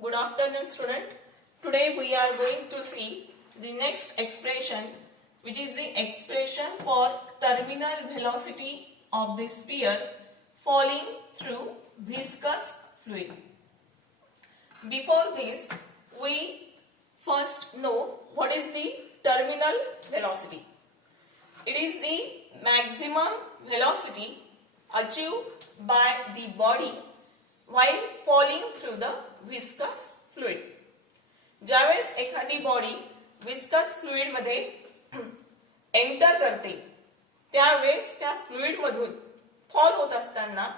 Good afternoon, student. Today we are going to see the next expression, which is the expression for terminal velocity of the sphere falling through viscous fluid. Before this, we first know what is the terminal velocity. It is the maximum velocity achieved by the body while falling through the viscous fluid. ज्यावेळेस एखादी body viscous fluid मध्ये enter करते त्यावेळेस त्या fluid मधून fall होत असताना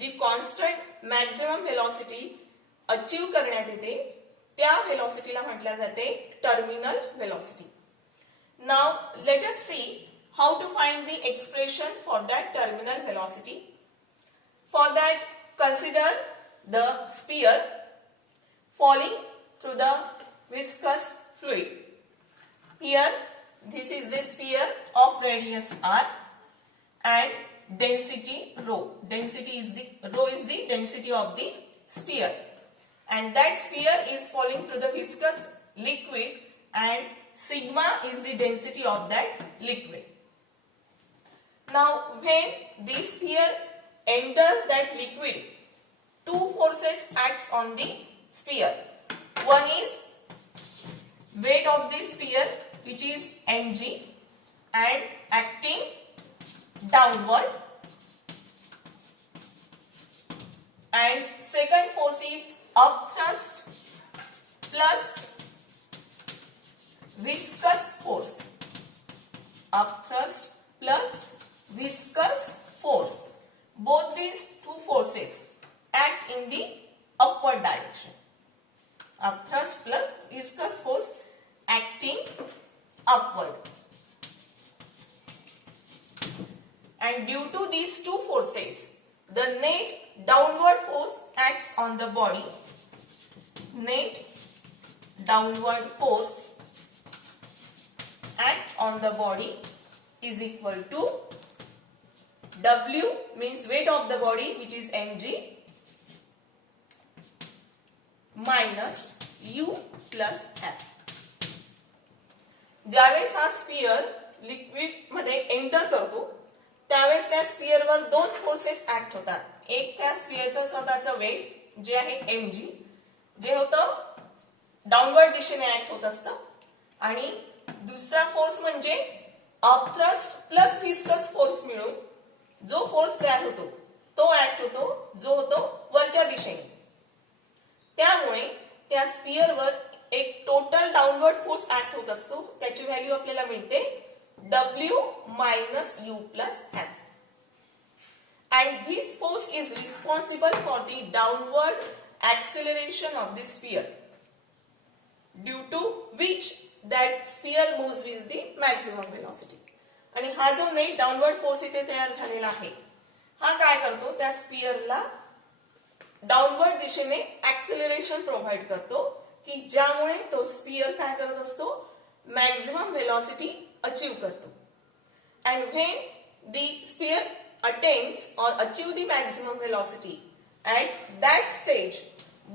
जी कॉन्स्टंट मॅक्सिमम व्हेलॉसिटी अचीव करण्यात येते त्या व्हेलॉसिटीला म्हटले जाते terminal velocity. Now let us see how to find the expression for that terminal velocity. For that, consider the sphere falling through the viscous fluid. Here, this is the sphere of radius r and density rho. Rho is the density of the sphere, and that sphere is falling through the viscous liquid, and sigma is the density of that liquid. Now, when this sphere enters that liquid, two forces acts on the sphere. One is weight of the sphere, which is mg, and acting downward. And second force is upthrust plus viscous force. Upthrust plus viscous force. Both these two forces act in the upward direction. Upthrust plus viscous force acting upward. And due to these two forces, the net downward force acts on the body. Net downward force act on the body is equal to W means weight of the body, which is mg, minus u plus f. ज्यावेळेस हा sphere liquid मध्ये enter करतो त्यावेळेस त्या sphere वर दोन forces act होतात. एक त्या स्फियरचं स्वतःचं वेट जे आहे mg, जे होतं डाऊनवर्ड दिशेने ऍक्ट होत असतं, आणि दुसरा फोर्स म्हणजे अपथ्रस्ट प्लस विस्कस फोर्स मिळून जो फोर्स तयार होतो तो ऍक्ट होतो, जो होतो वरच्या दिशेने. त्यामुळे त्या स्फियर वर एक टोटल डाऊनवर्ड फोर्स ऍक्ट होत असतो. त्याची व्हॅल्यू आपल्याला मिळते W minus U plus F. And this force is responsible for the downward acceleration of the sphere, due to which that sphere moves with the maximum velocity. आणि हा जो net downward force इथे तयार झालेला आहे हा काय करतो, त्या स्फियरला डाऊनवर्ड दिशेने ऍक्सेलरेशन प्रोव्हाइड करतो, की ज्यामुळे तो स्फियर काय करत असतो, मॅक्सिमम व्हेलॉसिटी अचीव करतो. And when the sphere attains or achieve the maximum velocity, at that stage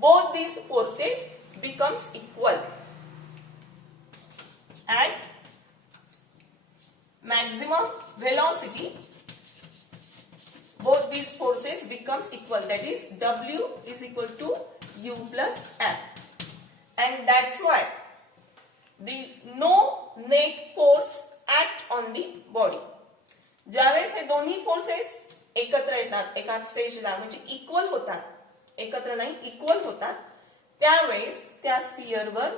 both these forces becomes equal. At maximum velocity both these forces becomes equal, that is W is equal to U plus F, and that's why the no net force act on the body. ज्यावेळेस हे दोन्ही forces एकत्र येतात एका स्टेजला, म्हणजे equal होतात, एकत्र नाही इक्वल होतात, त्यावेळेस त्या स्फियरवर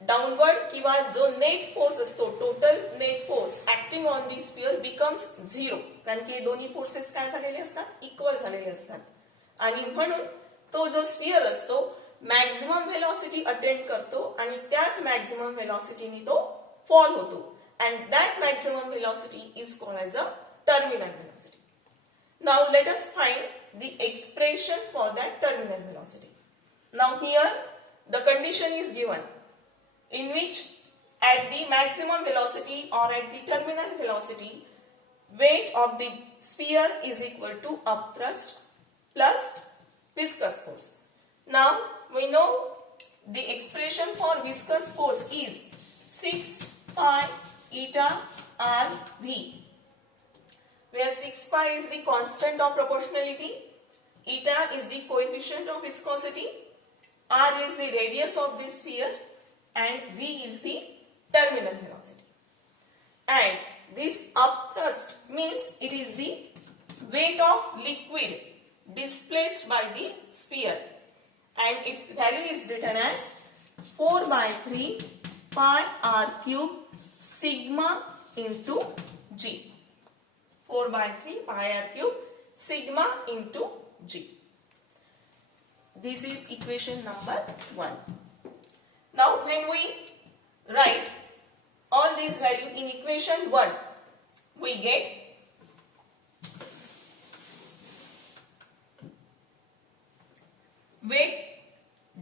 डाऊनवर्ड किंवा जो नेट फोर्स असतो, total net force acting on the sphere becomes zero, कारण की दोन्ही फोर्सेस काय झालेले असतात, इक्वल झालेले असतात. आणि म्हणून तो जो स्फियर असतो मॅक्सिमम व्हेलॉसिटी अटेंड करतो आणि त्याच मॅक्सिमम व्हेलॉसिटीने तो फॉल होतो. And that maximum velocity is called as a terminal velocity. Now let us find the expression for that terminal velocity. Now here the condition is given in which at the maximum velocity or at the terminal velocity weight of the sphere is equal to upthrust plus viscous force. Now we know the expression for viscous force is 6 pi eta RV, where 6 pi is the constant of proportionality, eta is the coefficient of viscosity, R is the radius of the sphere, and V is the terminal velocity. And this upthrust means it is the weight of liquid displaced by the sphere, and its value is written as 4 by 3 pi r cube sigma into G. 4 by 3 pi r cube sigma into G. This is equation number 1. Now when we write all these values in equation 1, we get weight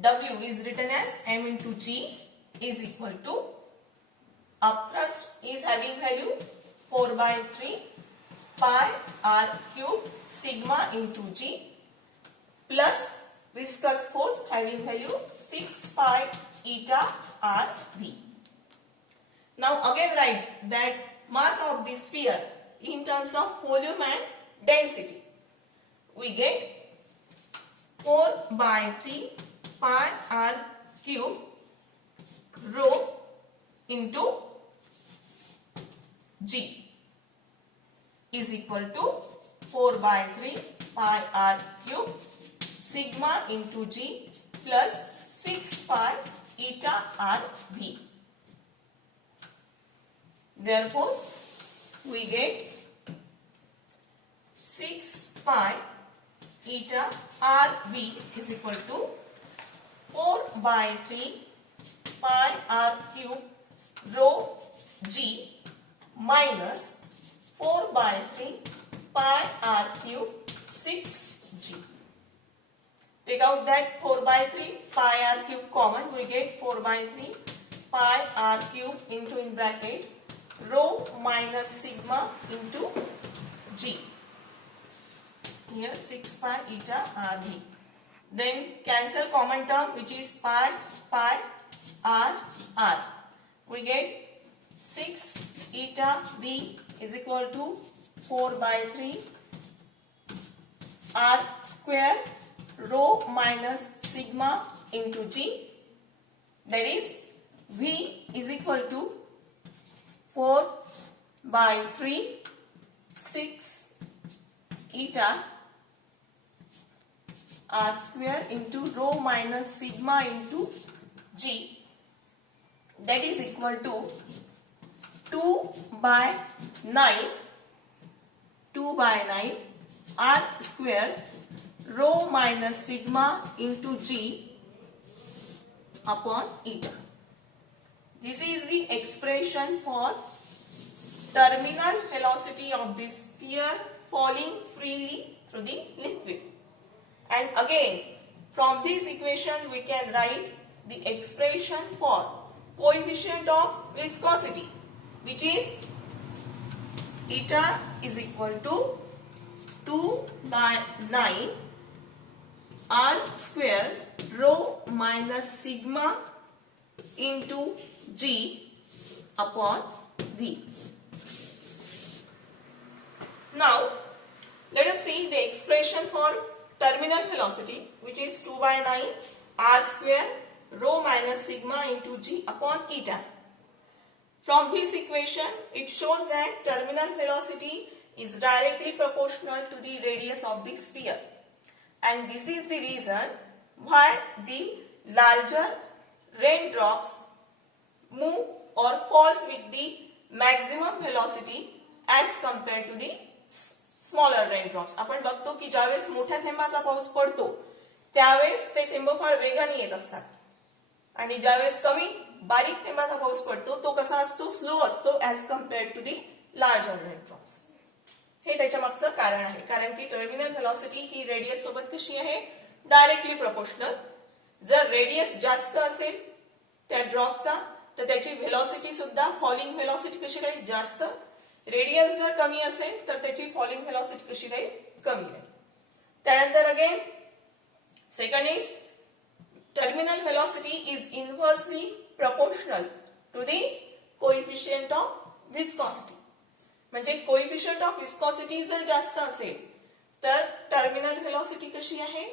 W is written as m into G is equal to upthrust is having value 4 by 3 pi r cube sigma into G plus viscous force having value 6 pi eta RV. Now again write that mass of the sphere in terms of volume and density. We get 4 by 3 pi r cube rho into G is equal to 4 by 3 pi r cube sigma into G plus 6 pi eta RV. Therefore, we get 6 pi eta RV is equal to 4 by 3 pi r cube rho G minus 4 by 3 pi r cube 6G. Take out that 4 by 3 pi r cube common, we get 4 by 3 pi r cube into in bracket rho minus sigma into G. Here 6 pi eta RV. Then cancel common term which is pi r r. We get 6 eta V is equal to 4 by 3 r square rho minus sigma into G, that is V is equal to 4 by 3 6 eta r square into rho minus sigma into G, that is equal to 2 by 9 r square rho minus sigma into G upon eta. This is the expression for terminal velocity of the sphere falling freely through the liquid. And again, from this equation we can write the expression for coefficient of viscosity, which is eta is equal to 2 by 9 r square rho minus sigma into G upon V. Now let us see the expression for terminal velocity, which is 2 by 9 r square rho minus sigma into G upon eta. From this equation, it shows that terminal velocity is directly proportional to the radius of the sphere, and this is the reason why the larger raindrops move or falls with the maximum velocity as compared to the smaller raindrops. आपण बघतो की ज्यावेळेस मोठ्या थेंबाचा पाऊस पडतो त्यावेळेस ते थेंब फार वेगाने येत असतात, आणि ज्यावेळेस कमी बारीक थेंबाचा पाऊस पडतो तो कसा असतो, स्लो असतो as compared to the larger raindrops. हे त्याच्या मागचं कारण आहे, कारण की टर्मिनल व्हेलॉसिटी ही रेडियस सोबत कशी आहे, डायरेक्टली प्रोपोर्शनल. जर रेडियस जास्त असेल त्या ड्रॉपचा तर त्याची व्हेलॉसिटी सुद्धा फॉलिंग व्हेलॉसिटी कशी राहील, जास्त. रेडियस जर कमी असेल तर त्याची फॉलिंग व्हेलॉसिटी कशी राहील, कमी राहील. त्यानंतर again second is terminal velocity is inversely proportional to the coefficient of viscosity. म्हणजे coefficient of viscosity जर जास्त असेल तर टर्मिनल व्हेलॉसिटी कशी आहे,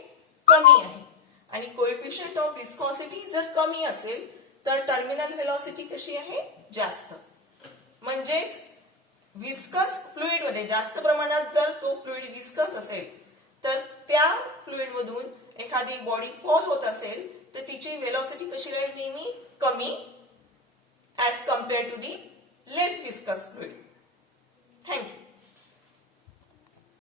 कमी आहे. आणि कोएफिशियंट ऑफ विस्कॉसिटी जर कमी असेल तर टर्मिनल व्हेलॉसिटी कशी आहे, जास्त. म्हणजेच विस्कस फ्लुइड मध्ये जास्त प्रमाणात जर तो फ्लुइड विस्कस असेल तर त्या फ्लुइड मधून एखादी बॉडी फॉल होत असेल तर तिची व्हेलॉसिटी कशी राहील, नेहमी कमी as compared to the less viscous fluid. Thank you.